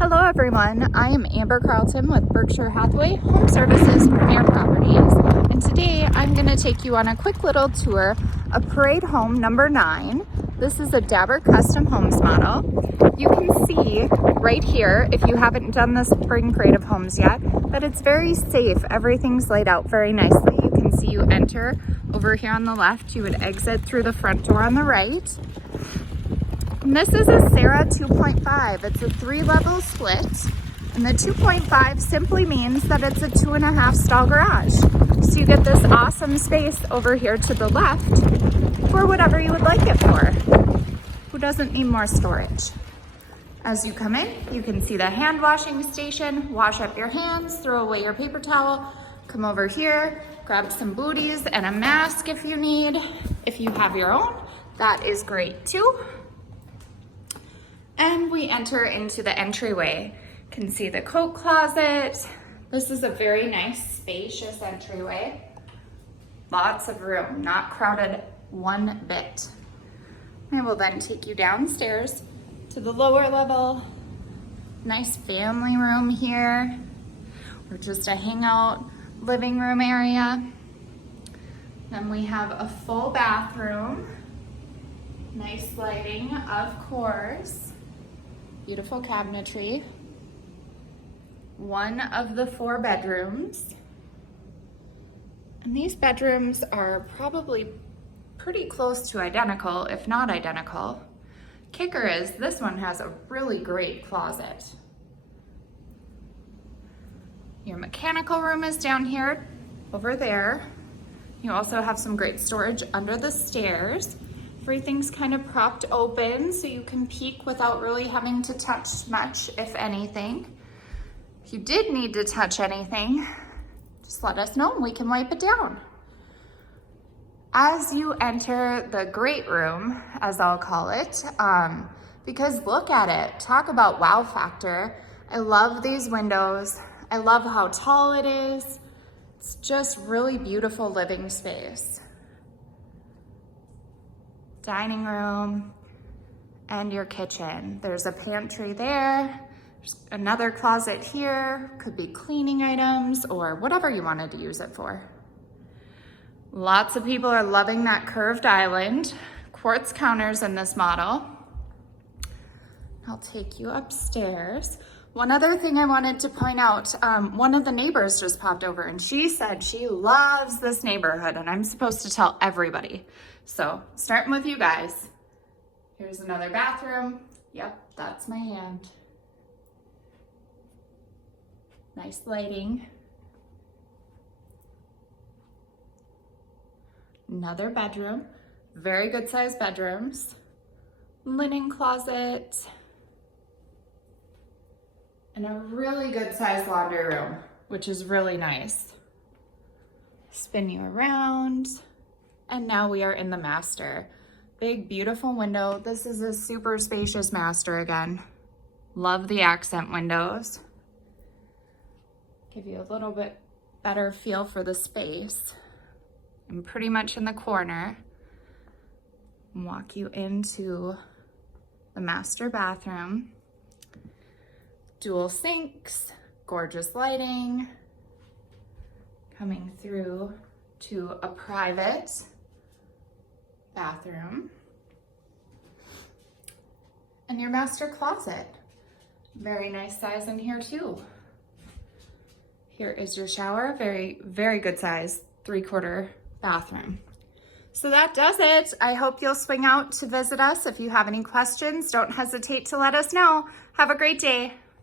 Hello everyone, I am Amber Carlton with Berkshire Hathaway HomeServices Premier Properties, and today I'm going to take you on a quick little tour of Parade Home number 9. This is a Dabbert Custom Homes model. You can see right here, if you haven't done the Spring Creative Homes yet, that it's very safe. Everything's laid out very nicely. You can see you enter over here on the left, you would exit through the front door on the right. And this is a Sarah 2.5. It's a 3-level split, and the 2.5 simply means that it's a 2.5 stall garage. So you get this awesome space over here to the left for whatever you would like it for. Who doesn't need more storage? As you come in, you can see the hand washing station. Wash up your hands, throw away your paper towel, come over here, grab some booties and a mask if you need. If you have your own, that is great too. And we enter into the entryway. You can see the coat closet. This is a very nice, spacious entryway. Lots of room, not crowded one bit. I will then take you downstairs to the lower level. Nice family room here, or just a hangout living room area. Then we have a full bathroom. Nice lighting, of course. Beautiful cabinetry. One of the 4 bedrooms. And these bedrooms are probably pretty close to identical, if not identical. Kicker is this one has a really great closet. Your mechanical room is down here, over there. You also have some great storage under the stairs. Everything's kind of propped open so you can peek without really having to touch much, if anything. If you did need to touch anything, just let us know and we can wipe it down. As you enter the great room, as I'll call it, because look at it, talk about wow factor. I love these windows. I love how tall it is. It's just really beautiful living space. Dining room and your kitchen. There's a pantry there. There's another closet here. Could be cleaning items or whatever you wanted to use it for. Lots of people are loving that curved island. Quartz counters in this model. I'll take you upstairs. One other thing I wanted to point out, one of the neighbors just popped over and she said she loves this neighborhood, and I'm supposed to tell everybody. So starting with you guys. Here's another bathroom. Yep, that's my hand. Nice lighting. Another bedroom, very good sized bedrooms. Linen closet. And a really good sized laundry room, which is really nice. Spin you around. And now we are in the master. Big, beautiful window. This is a super spacious master again. Love the accent windows. Give you a little bit better feel for the space. I'm pretty much in the corner. Walk you into the master bathroom. Dual sinks, gorgeous lighting. Coming through to a private bathroom. And your master closet. Very nice size in here too. Here is your shower, very, very good size, 3/4 bathroom. So that does it. I hope you'll swing out to visit us. If you have any questions, don't hesitate to let us know. Have a great day.